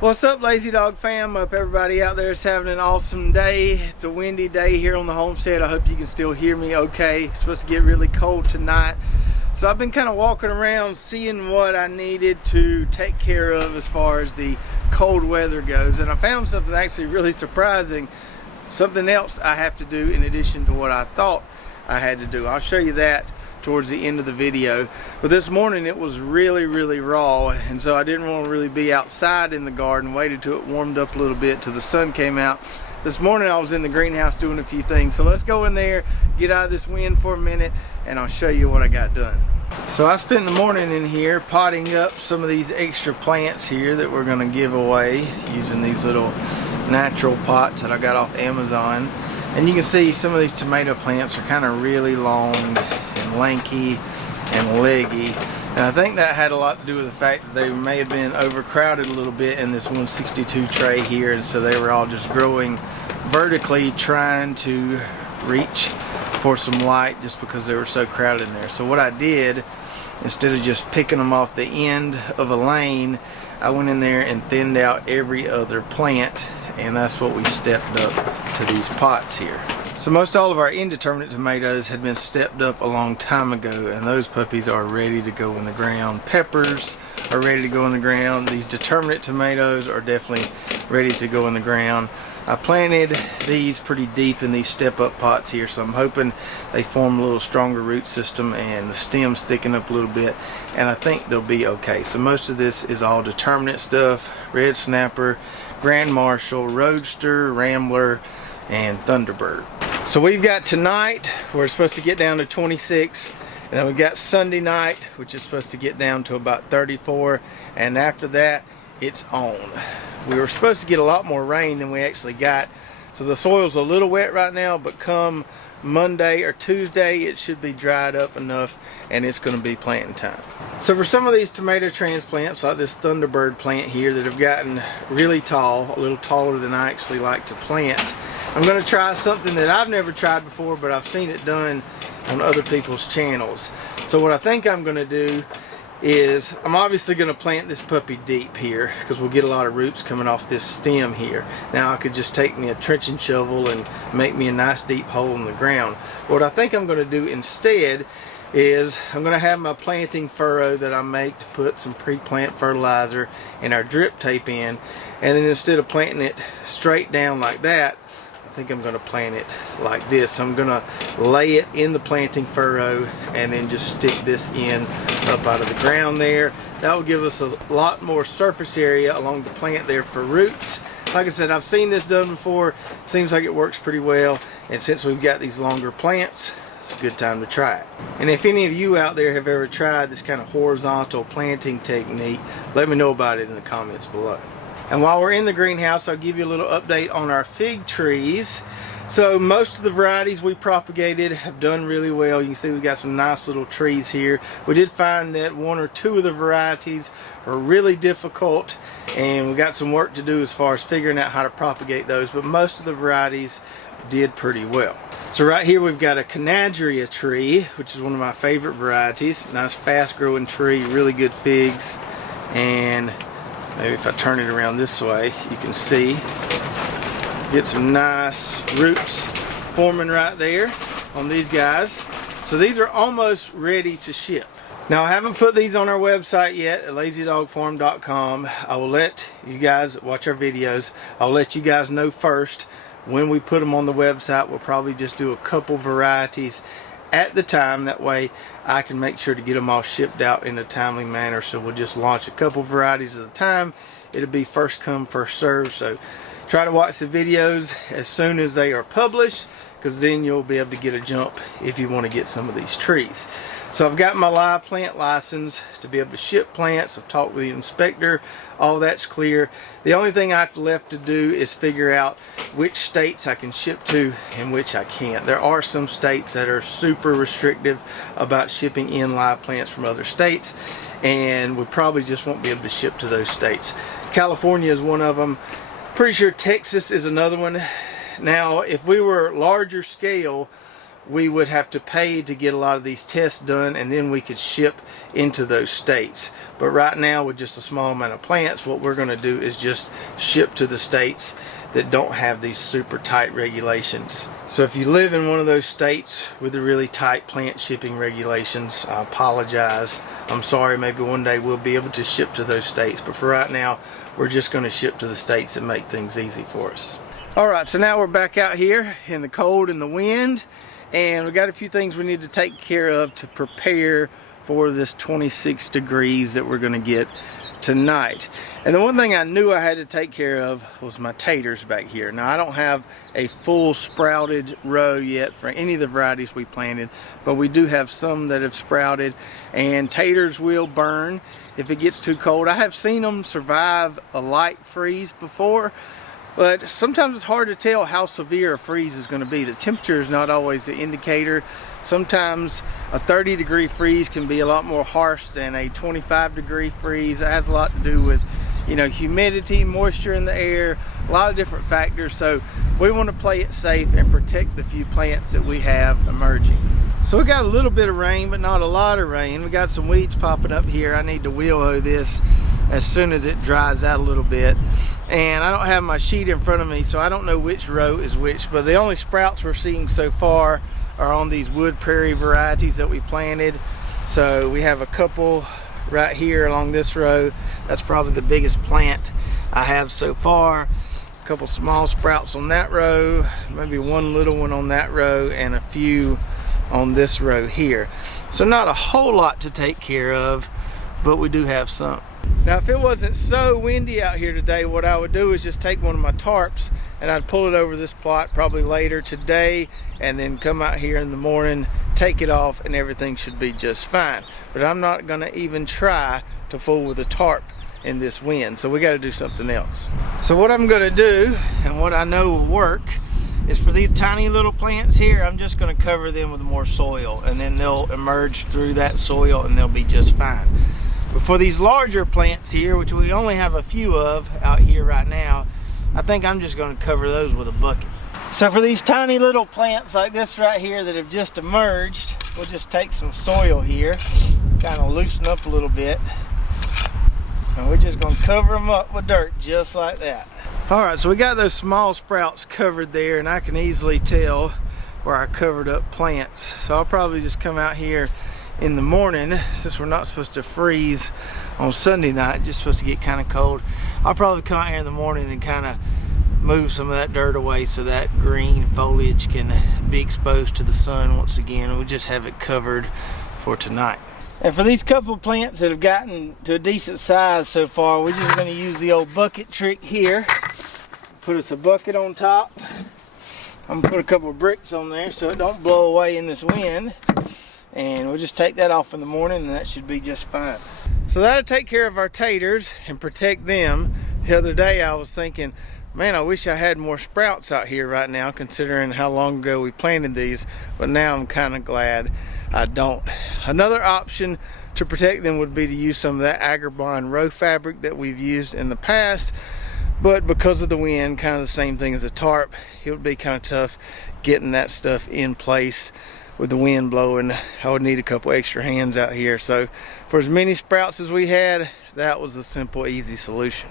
What's up, Lazy Dog fam? Hope everybody out there is having an awesome day. It's a windy day here on the homestead. I hope you can still hear me okay. It's supposed to get really cold tonight. So I've been kind of walking around seeing what I needed to take care of as far as the cold weather goes. And I found something actually really surprising. Something else I have to do in addition to what I thought I had to do. I'll show you that towards the end of the video. But this morning it was really raw, and so I didn't want to really be outside in the garden. Waited till it warmed up a little bit till the sun came out. This morning I was in the greenhouse doing a few things, so let's go in there, get out of this wind for a minute, and I'll show you what I got done. So I spent the morning in here potting up some of these extra plants here that we're going to give away using these little natural pots that I got off Amazon. And you can see some of these tomato plants are kind of really long and lanky and leggy, and I think that had a lot to do with the fact that they may have been overcrowded a little bit in this 162 tray here, and so they were all just growing vertically, trying to reach for some light just because they were so crowded in there. So what I did, instead of just picking them off the end of a lane, I went in there and thinned out every other plant, and that's what we stepped up to these pots here. So most all of our indeterminate tomatoes had been stepped up a long time ago, and those puppies are ready to go in the ground. Peppers are ready to go in the ground. These determinate tomatoes are definitely ready to go in the ground. I planted these pretty deep in these step up pots here, so I'm hoping they form a little stronger root system and the stems thicken up a little bit, and I think they'll be okay. So most of this is all determinate stuff: Red Snapper, Grand Marshal, Roadster, Rambler, and Thunderbird. So we've got tonight, we're supposed to get down to 26, and then we've got Sunday night, which is supposed to get down to about 34, and after that it's on. We were supposed to get a lot more rain than we actually got, so the soil's a little wet right now, but come Monday or Tuesday it should be dried up enough and it's going to be planting time. So for some of these tomato transplants, like this Thunderbird plant here that have gotten really tall, a little taller than I actually like to plant, I'm going to try something that I've never tried before, but I've seen it done on other people's channels. So what I think I'm going to do is, I'm obviously going to plant this puppy deep here because we'll get a lot of roots coming off this stem here. Now I could just take me a trenching shovel and make me a nice deep hole in the ground. What I think I'm going to do instead is I'm going to have my planting furrow that I make to put some pre-plant fertilizer and our drip tape in, and then instead of planting it straight down like that, I think I'm going to plant it like this. I'm going to lay it in the planting furrow and then just stick this in up out of the ground there. That will give us a lot more surface area along the plant there for roots. Like I said, I've seen this done before. Seems like it works pretty well, and since we've got these longer plants, it's a good time to try it. And if any of you out there have ever tried this kind of horizontal planting technique, let me know about it in the comments below. And while we're in the greenhouse, I'll give you a little update on our fig trees. So most of the varieties we propagated have done really well. You can see we've got some nice little trees here. We did find that one or two of the varieties are really difficult, and we got some work to do as far as figuring out how to propagate those, but most of the varieties did pretty well. So right here we've got a Canadaria Tree, which is one of my favorite varieties. Nice fast growing tree, really good figs, and maybe if I turn it around this way, you can see, get some nice roots forming right there on these guys. So these are almost ready to ship. Now I haven't put these on our website yet at lazydogfarm.com. I will let you guys watch our videos. I'll let you guys know first when we put them on the website. We'll probably just do a couple varieties at the time, that way I can make sure to get them all shipped out in a timely manner. So we'll just launch a couple varieties at a time. It'll be first come first serve, so try to watch the videos as soon as they are published, because then you'll be able to get a jump if you want to get some of these trees. So I've got my live plant license to be able to ship plants. I've talked with the inspector, all that's clear. The only thing I've left to do is figure out which states I can ship to and which I can't. There are some states that are super restrictive about shipping in live plants from other states, and we probably just won't be able to ship to those states. California is one of them. Pretty sure Texas is another one. Now if we were larger scale, we would have to pay to get a lot of these tests done, and then we could ship into those states. But right now, with just a small amount of plants, what we're going to do is just ship to the states that don't have these super tight regulations. So if you live in one of those states with the really tight plant shipping regulations, I apologize. I'm sorry. Maybe one day we'll be able to ship to those states, but for right now, we're just going to ship to the states that make things easy for us. Alright, so now we're back out here in the cold and the wind, and we got a few things we need to take care of to prepare for this 26 degrees that we're going to get tonight. And the one thing I knew I had to take care of was my taters back here. Now, I don't have a full sprouted row yet for any of the varieties we planted, but we do have some that have sprouted, and taters will burn if it gets too cold. I have seen them survive a light freeze before, but sometimes it's hard to tell how severe a freeze is going to be. The temperature is not always the indicator. Sometimes a 30-degree freeze can be a lot more harsh than a 25-degree freeze. It has a lot to do with, you know, humidity, moisture in the air, a lot of different factors. So we want to play it safe and protect the few plants that we have emerging. So we got a little bit of rain, but not a lot of rain. We got some weeds popping up here. I need to wheel hoe this as soon as it dries out a little bit. And I don't have my sheet in front of me, so I don't know which row is which, but the only sprouts we're seeing so far are on these wood prairie varieties that we planted. So we have a couple right here along this row. That's probably the biggest plant I have so far. A couple small sprouts on that row, maybe one little one on that row, and a few on this row here. So not a whole lot to take care of, but we do have some. Now, if it wasn't so windy out here today, what I would do is just take one of my tarps and I'd pull it over this plot probably later today, and then come out here in the morning, take it off, and everything should be just fine. But I'm not going to even try to fool with a tarp in this wind, so we got to do something else. So what I'm going to do, and what I know will work, is for these tiny little plants here, I'm just going to cover them with more soil, and then they'll emerge through that soil and they'll be just fine. But for these larger plants here, which we only have a few of out here right now, I think I'm just going to cover those with a bucket. So for these tiny little plants like this right here that have just emerged, we'll just take some soil here, kind of loosen up a little bit, and we're just going to cover them up with dirt just like that. Alright, so we got those small sprouts covered there, and I can easily tell where I covered up plants. So I'll probably just come out here in the morning, since we're not supposed to freeze on Sunday night, just supposed to get kind of cold. I'll probably come out here in the morning and kind of move some of that dirt away so that green foliage can be exposed to the sun once again, and we just have it covered for tonight. And for these couple of plants that have gotten to a decent size so far, we're just going to use the old bucket trick here. Put us a bucket on top. I'm going to put a couple of bricks on there so it don't blow away in this wind. And we'll just take that off in the morning, and that should be just fine. So that'll take care of our taters and protect them. The other day I was thinking, man, I wish I had more sprouts out here right now, considering how long ago we planted these, but now I'm kind of glad I don't. Another option to protect them would be to use some of that Agribond row fabric that we've used in the past, but because of the wind, kind of the same thing as a tarp, it would be kind of tough getting that stuff in place. With the wind blowing, I would need a couple extra hands out here. So for as many sprouts as we had, that was a simple, easy solution.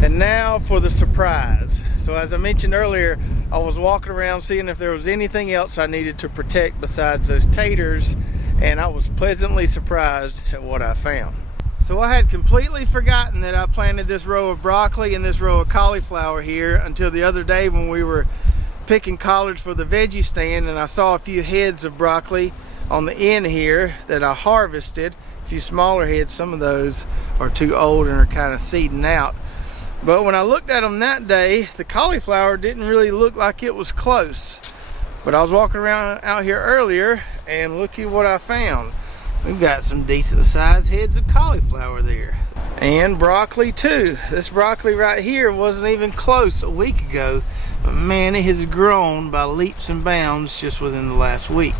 And now for the surprise. So as I mentioned earlier, I was walking around seeing if there was anything else I needed to protect besides those taters, and I was pleasantly surprised at what I found. So I had completely forgotten that I planted this row of broccoli and this row of cauliflower here until the other day when we were picking collards for the veggie stand, and I saw a few heads of broccoli on the end here that I harvested. A few smaller heads, some of those are too old and are kind of seeding out. But when I looked at them that day, the cauliflower didn't really look like it was close. But I was walking around out here earlier, and look at what I found. We've got some decent sized heads of cauliflower there. And broccoli too. This broccoli right here wasn't even close a week ago. But man, it has grown by leaps and bounds just within the last week.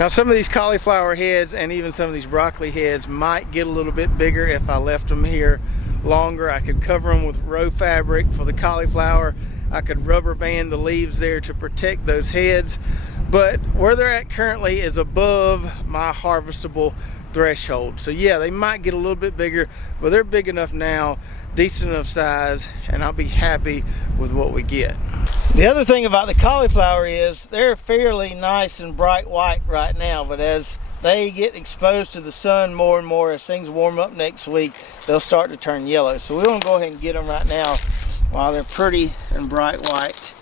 Now some of these cauliflower heads and even some of these broccoli heads might get a little bit bigger if I left them here longer. I could cover them with row fabric for the cauliflower. I could rubber band the leaves there to protect those heads. but where they're at currently is above my harvestable threshold. So yeah, they might get a little bit bigger, but they're big enough now, decent enough size, and I'll be happy with what we get. The other thing about the cauliflower is they're fairly nice and bright white right now, but as they get exposed to the sun more and more, as things warm up next week, they'll start to turn yellow. So we want to go ahead and get them right now while they're pretty and bright white.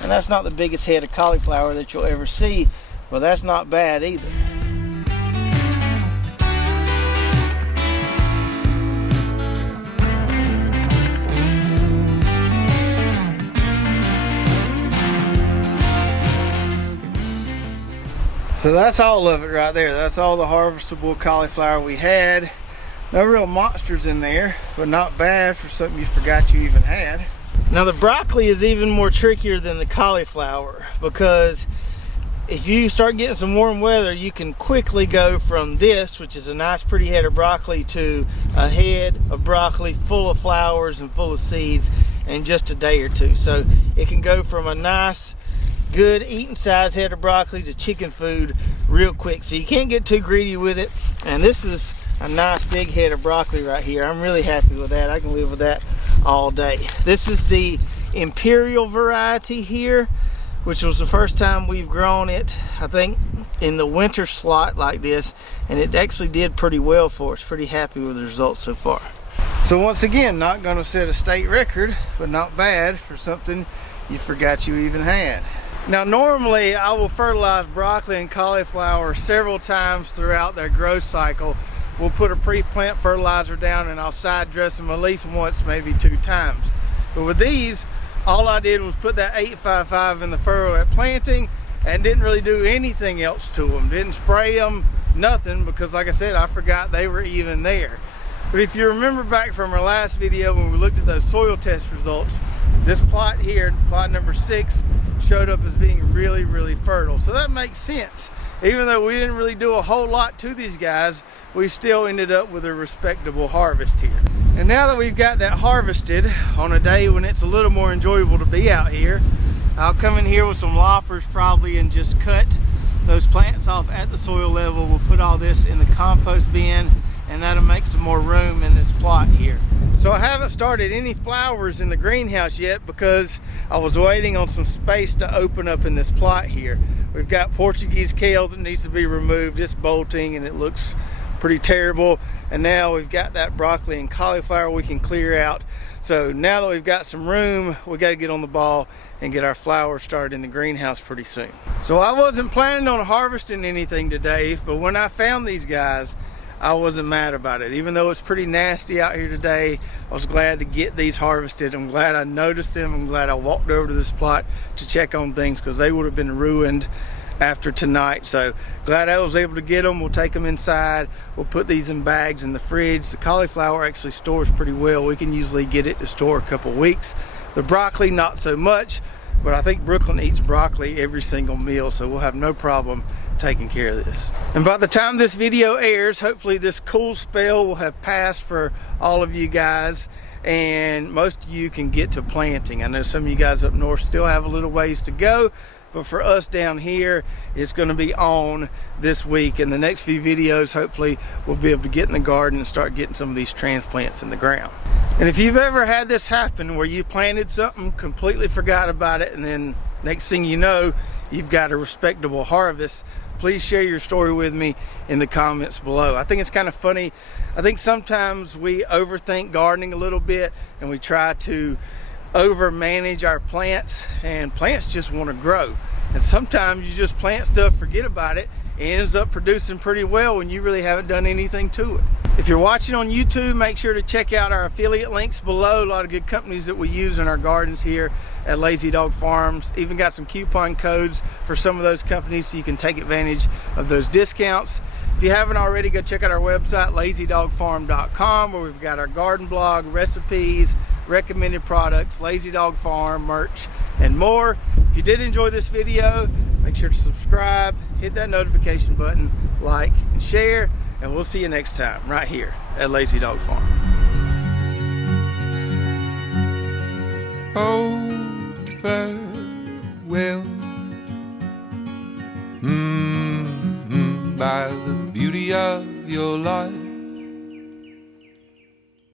And that's not the biggest head of cauliflower that you'll ever see, but that's not bad either. So that's all of it right there. That's all the harvestable cauliflower we had. No real monsters in there, but not bad for something you forgot you even had. Now the broccoli is even more trickier than the cauliflower, because if you start getting some warm weather, you can quickly go from this, which is a nice pretty head of broccoli, to a head of broccoli full of flowers and full of seeds in just a day or two. So it can go from a nice good eating size head of broccoli to chicken food real quick. So you can't get too greedy with it. And this is a nice big head of broccoli right here. I'm really happy with that. I can live with that all day. This is the Imperial variety here, which was the first time we've grown it, I think, in the winter slot like this, and it actually did pretty well for us. Pretty happy with the results so far. So once again, not going to set a state record, but not bad for something you forgot you even had. Now normally I will fertilize broccoli and cauliflower several times throughout their growth cycle. We'll put a pre-plant fertilizer down and I'll side dress them at least once, maybe 2 times. But with these, all I did was put that 855 in the furrow at planting and didn't really do anything else to them. Didn't spray them, nothing, because like I said, I forgot they were even there. But if you remember back from our last video when we looked at those soil test results, this plot here, plot number 6, showed up as being really, really fertile. So that makes sense. Even though we didn't really do a whole lot to these guys, we still ended up with a respectable harvest here. And now that we've got that harvested on a day when it's a little more enjoyable to be out here, I'll come in here with some loppers probably and just cut those plants off at the soil level. We'll put all this in the compost bin, and that'll make some more room in this plot here. So I haven't started any flowers in the greenhouse yet because I was waiting on some space to open up in this plot here. We've got Portuguese kale that needs to be removed. It's bolting and it looks pretty terrible. And now we've got that broccoli and cauliflower we can clear out. So now that we've got some room, we got to get on the ball and get our flowers started in the greenhouse pretty soon. So I wasn't planning on harvesting anything today, but when I found these guys, I wasn't mad about it. Even though it's pretty nasty out here today, I was glad to get these harvested. I'm glad I noticed them. I'm glad I walked over to this plot to check on things, because they would have been ruined after tonight. So glad I was able to get them. We'll take them inside. We'll put these in bags in the fridge. The cauliflower actually stores pretty well. We can usually get it to store a couple weeks. The broccoli, not so much, but I think Brooklyn eats broccoli every single meal, so we'll have no problem taking care of this. And by the time this video airs, hopefully this cool spell will have passed for all of you guys, and most of you can get to planting. I know some of you guys up north still have a little ways to go, but for us down here, it's going to be on this week. And the next few videos, hopefully we'll be able to get in the garden and start getting some of these transplants in the ground. And if you've ever had this happen where you planted something, completely forgot about it, and then next thing you know, you've got a respectable harvest, please share your story with me in the comments below. I think it's kind of funny. I think sometimes we overthink gardening a little bit, and we try to over manage our plants, and plants just want to grow. And sometimes you just plant stuff, forget about it, it ends up producing pretty well when you really haven't done anything to it. If you're watching on YouTube, make sure to check out our affiliate links below. A lot of good companies that we use in our gardens here at Lazy Dog Farms. Even got some coupon codes for some of those companies so you can take advantage of those discounts. If you haven't already, go check out our website, lazydogfarm.com, where we've got our garden blog, recipes, recommended products, Lazy Dog Farm merch, and more. If you did enjoy this video, make sure to subscribe, hit that notification button, like, and share, and we'll see you next time right here at Lazy Dog Farm.